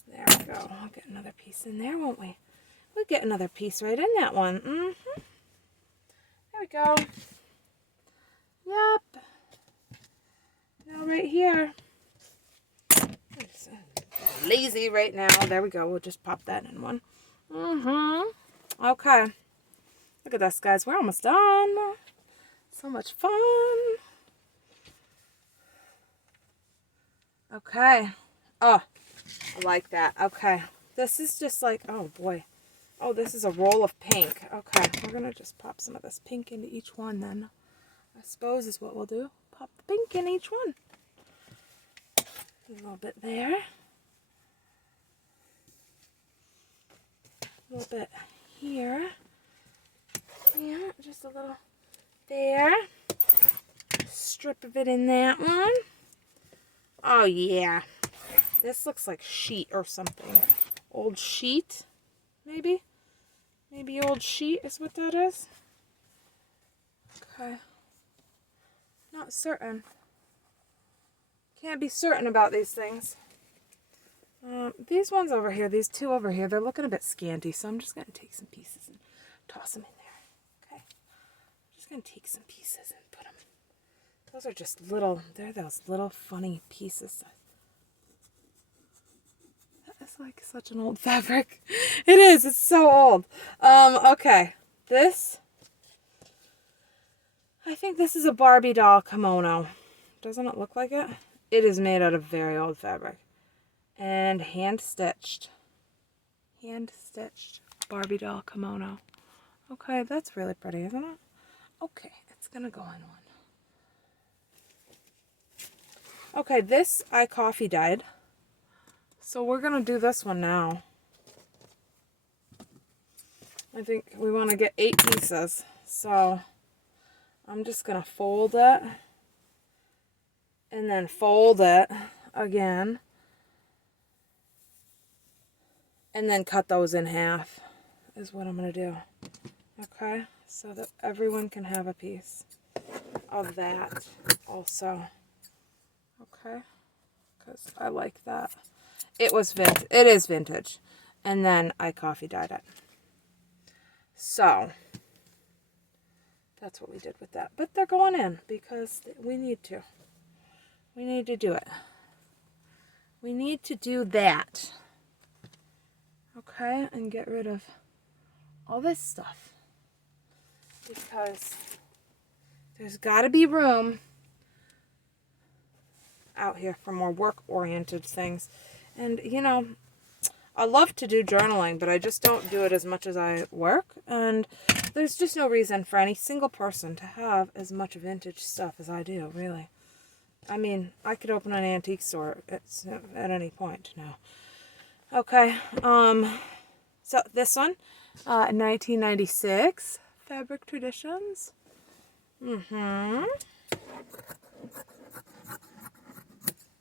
There we go. We'll get another piece in there, won't we? We'll get another piece right in that one. Mm-hmm. There we go. Yep. Now right here. It's lazy right now. There we go. We'll just pop that in one. Mm-hmm. Okay. Look at this, guys. We're almost done. So much fun. Okay. Oh, I like that. Okay. This is just like, oh boy. Oh, this is a roll of pink. Okay. We're going to just pop some of this pink into each one then. I suppose is what we'll do. Pop the pink in each one. A little bit there. A little bit here. Yeah, just a little there. Strip of it in that one. Oh, yeah. This looks like sheet or something. Old sheet, maybe? Maybe old sheet is what that is. Okay. Not certain. Can't be certain about these things. These ones over here, these two over here, they're looking a bit scanty, so I'm just going to take some pieces and toss them in there. Okay. I'm just going to take some pieces and put them. Those are just little, they're those little funny pieces. It's like such an old fabric. It is. It's so old. Okay. This, I think this is a Barbie doll kimono. Doesn't it look like it? It is made out of very old fabric. And hand stitched. Hand stitched. Barbie doll kimono. Okay, that's really pretty, isn't it? Okay, it's gonna go in one. Okay, this I coffee dyed. So we're gonna do this one now. I think we want to get 8 pieces. So I'm just gonna fold it and then fold it again and then cut those in half is what I'm gonna do. Okay, so that everyone can have a piece of that also. Okay, because I like that. It is vintage. And then I coffee dyed it. So that's what we did with that. But they're going in because we need to. We need to do it. We need to do that. Okay, and get rid of all this stuff. Because there's got to be room out here for more work-oriented things. And, you know, I love to do journaling, but I just don't do it as much as I work. And there's just no reason for any single person to have as much vintage stuff as I do, really. I mean, I could open an antique store at any point now. Okay, so this one, 1996, Fabric Traditions.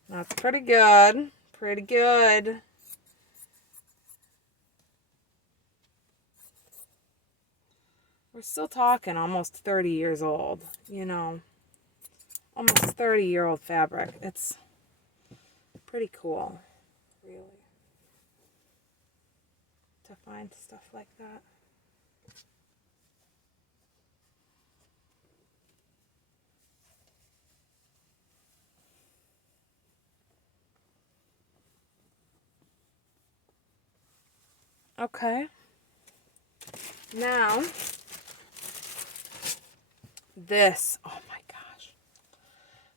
That's pretty good. Pretty good. We're still talking almost 30 years old, you know. Almost 30-year-old fabric. It's pretty cool, really, to find stuff like that. Okay. Now, this. Oh my gosh.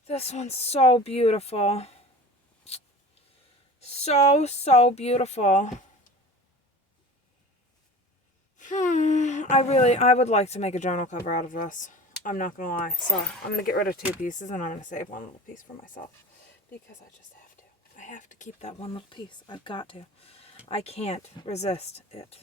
This one's so beautiful. So, so beautiful. I would like to make a journal cover out of this. I'm not going to lie. So, I'm going to get rid of 2 pieces and I'm going to save 1 little piece for myself. Because I just have to. I have to keep that 1 little piece. I've got to. I can't resist it.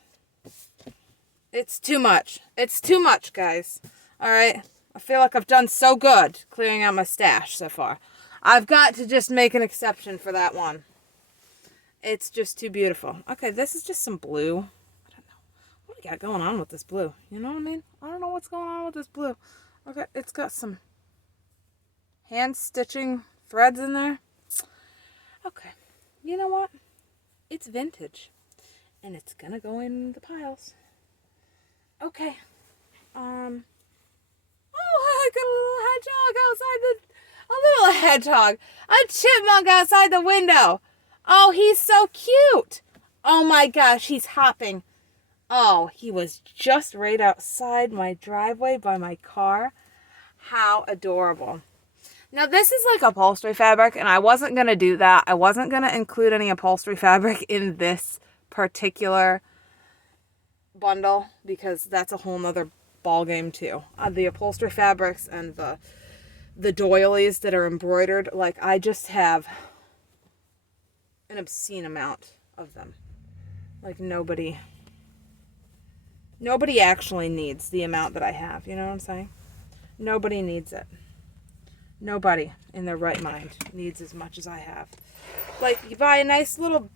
It's too much. It's too much, guys. Alright? I feel like I've done so good clearing out my stash so far. I've got to just make an exception for that one. It's just too beautiful. Okay, this is just some blue. I don't know. What do we got going on with this blue? You know what I mean? I don't know what's going on with this blue. Okay, it's got some hand stitching threads in there. Okay. You know what? It's vintage. And it's gonna go in the piles. Okay. Oh, I got a little hedgehog. A chipmunk outside the window. Oh, he's so cute. Oh my gosh, he's hopping. Oh, he was just right outside my driveway by my car. How adorable. Now, this is like upholstery fabric, and I wasn't going to do that. I wasn't going to include any upholstery fabric in this particular bundle because that's a whole nother ball game too. The upholstery fabrics and the doilies that are embroidered, like I just have an obscene amount of them. Like nobody actually needs the amount that I have. You know what I'm saying? Nobody needs it. Nobody in their right mind needs as much as I have. Like you buy a nice little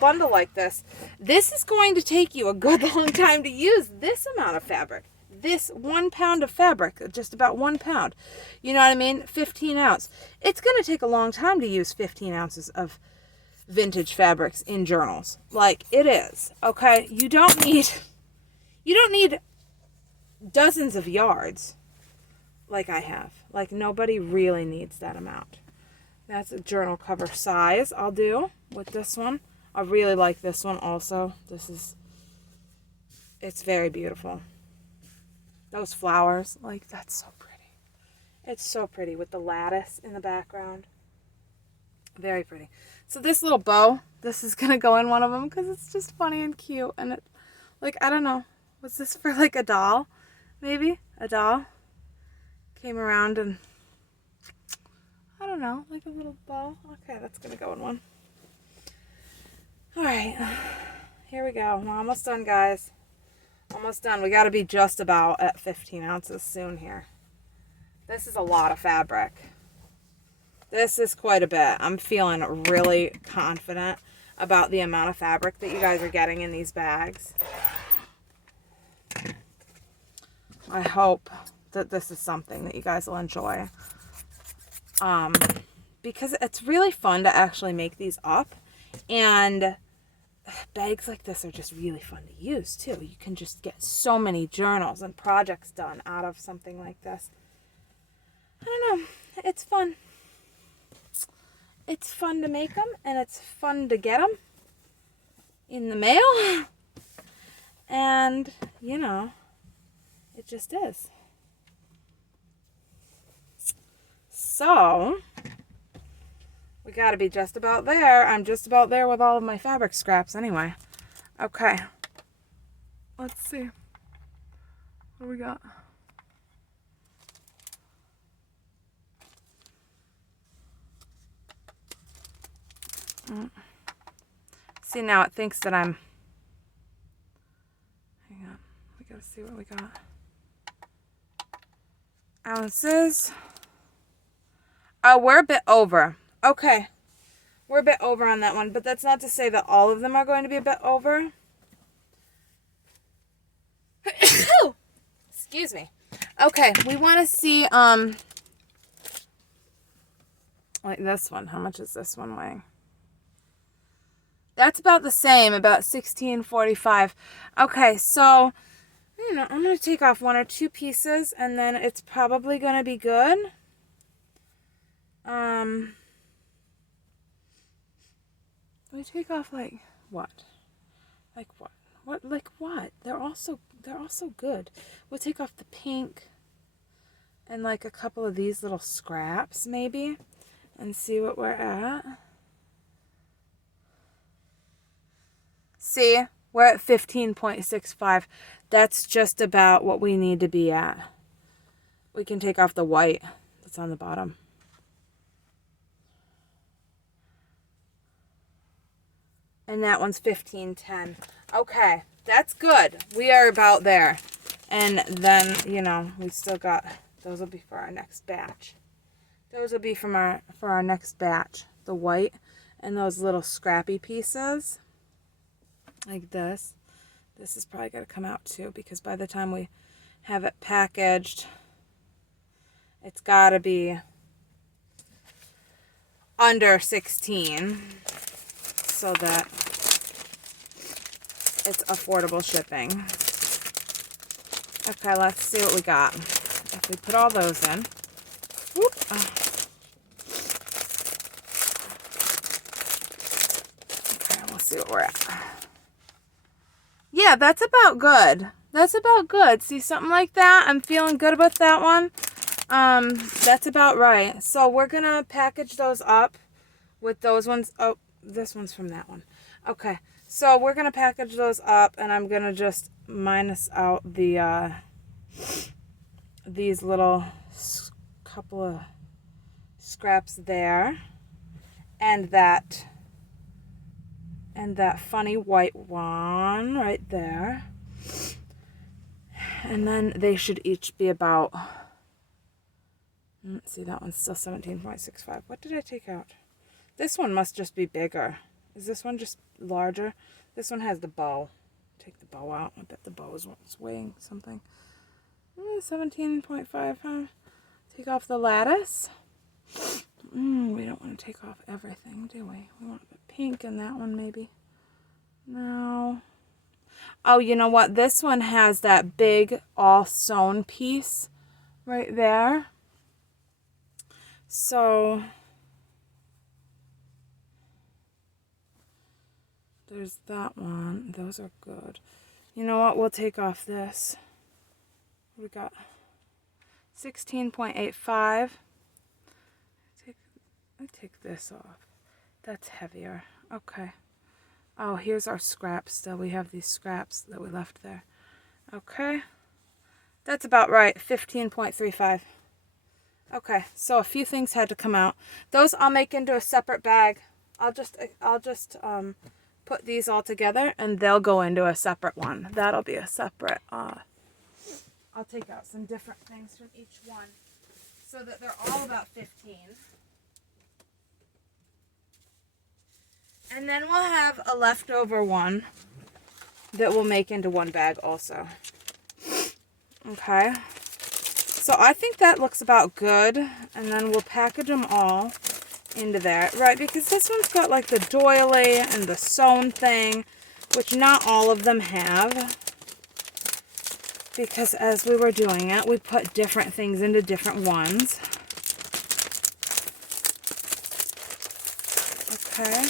bundle like this. This is going to take you a good long time to use this amount of fabric. This 1 pound of fabric, just about 1 pound. You know what I mean? 15 ounce. It's going to take a long time to use 15 ounces of vintage fabrics in journals. Like it is. Okay? You don't need dozens of yards like I have. Like nobody really needs that amount. That's a journal cover size I'll do with this one. I really like this one also. It's very beautiful. Those flowers, like that's so pretty. It's so pretty with the lattice in the background. Very pretty. So this little bow, this is going to go in one of them because it's just funny and cute and it Like, I don't know. Was this for like a doll? Maybe? A doll? Came around and, I don't know, like a little bow. Okay, that's gonna go in one. Alright, here we go. We're almost done, guys. Almost done. We gotta be just about at 15 ounces soon here. This is a lot of fabric. This is quite a bit. I'm feeling really confident about the amount of fabric that you guys are getting in these bags. I hope that this is something that you guys will enjoy. Because it's really fun to actually make these up. And bags like this are just really fun to use too. You can just get so many journals and projects done out of something like this. I don't know. It's fun. It's fun to make them, and it's fun to get them in the mail. And, you know, it just is. So, we gotta be just about there. I'm just about there with all of my fabric scraps anyway. Okay. Let's see. What do we got? See, now it thinks that I'm... Hang on. We gotta see what we got. Ounces. Oh, we're a bit over. Okay. We're a bit over on that one, but that's not to say that all of them are going to be a bit over. Excuse me. Okay, we want to see, like this one. How much is this one weighing? That's about the same, about 1645. Okay, so, you know, I'm going to take off 1 or 2 pieces, and then it's probably going to be good. We take off like what? Like what? What? Like what? They're all so good. We'll take off the pink and like a couple of these little scraps maybe, and see what we're at. See, we're at 15.65. That's just about what we need to be at. We can take off the white that's on the bottom. And that one's 15.10. Okay, that's good. We are about there. And then, you know, we still got, those will be for our next batch. Those will be for our next batch. The white and those little scrappy pieces. Like this. This is probably going to come out too, because by the time we have it packaged, it's got to be under 16 so that it's affordable shipping. Okay, let's see what we got. If we put all those in. Whoop. Okay, we'll see what we're at. Yeah, that's about good. That's about good. See, something like that. I'm feeling good about that one. That's about right. So we're going to package those up with those ones. Oh, this one's from that one. Okay. So we're going to package those up, and I'm going to just minus out the, these little couple of scraps there, and that funny white one right there. And then they should each be about, let's see, that one's still 17.65. What did I take out? This one must just be bigger. Is this one just larger? This one has the bow. Take the bow out. I bet the bow is what's weighing something. 17.5, huh? Take off the lattice. We don't want to take off everything, do we? We want the pink in that one, maybe. No. Oh, you know what? This one has that big all sewn piece right there. So there's that one. Those are good. You know what? We'll take off this. We got 16.85. I take this off. That's heavier. Okay. Oh, here's our scraps still. We have these scraps that we left there. Okay. That's about right. 15.35. Okay, so a few things had to come out. Those I'll make into a separate bag. I'll just put these all together and they'll go into a separate one. That'll be a separate I'll take out some different things from each one so that they're all about 15. And then we'll have a leftover one that we'll make into one bag also. Okay. So I think that looks about good. And then we'll package them all into there. Right, because this one's got like the doily and the sewn thing, which not all of them have. Because as we were doing it, we put different things into different ones. Okay.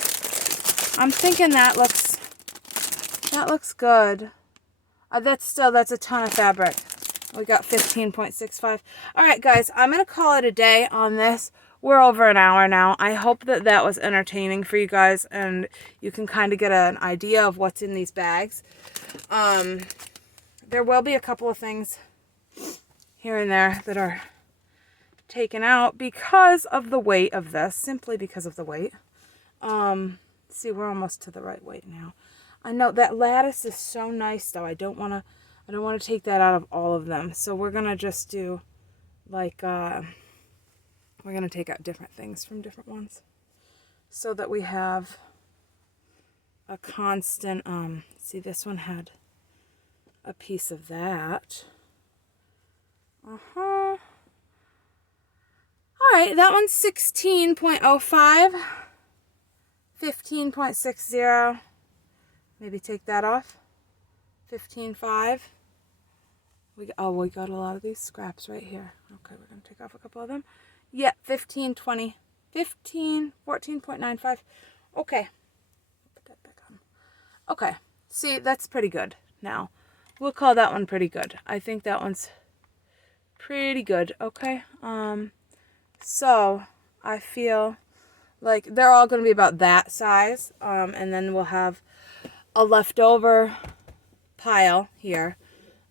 I'm thinking that looks good. That's a ton of fabric. We got 15.65. All right, guys, I'm going to call it a day on this. We're over an hour now. I hope that that was entertaining for you guys and you can kind of get an idea of what's in these bags. There will be a couple of things here and there that are taken out because of the weight of this, simply because of the weight. See, we're almost to the right weight now. I know that lattice is so nice though. I don't want to take that out of all of them. So we're going to just do like, we're going to take out different things from different ones so that we have a constant, see, this one had a piece of that. All right, that one's 16.05, 15.60. Maybe take that off. 15.5. We got a lot of these scraps right here. Okay, we're gonna take off a couple of them. Yeah, 15.20, 14.95. Okay, put that back on. Okay, see, that's pretty good. Now, we'll call that one pretty good. I think that one's pretty good. Okay. So I feel like they're all going to be about that size. And then we'll have a leftover pile here.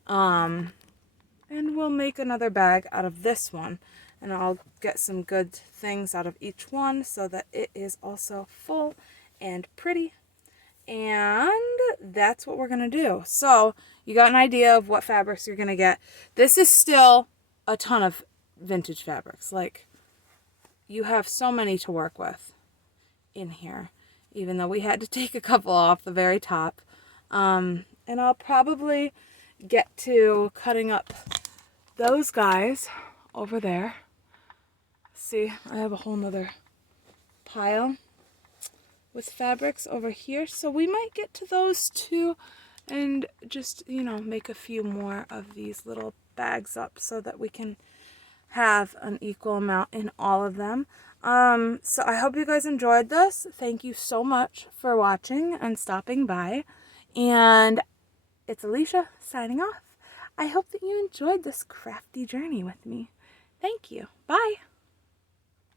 And we'll make another bag out of this one. And I'll get some good things out of each one so that it is also full and pretty. And that's what we're going to do. So you got an idea of what fabrics you're going to get. This is still a ton of vintage fabrics. Like, you have so many to work with in here, even though we had to take a couple off the very top. And I'll probably get to cutting up those guys over there. See, I have a whole nother pile with fabrics over here, so we might get to those too and just, you know, make a few more of these little bags up so that we can have an equal amount in all of them. So I hope you guys enjoyed this. Thank you so much for watching and stopping by, and it's Alicia signing off. I hope that you enjoyed this crafty journey with me. Thank you. Bye.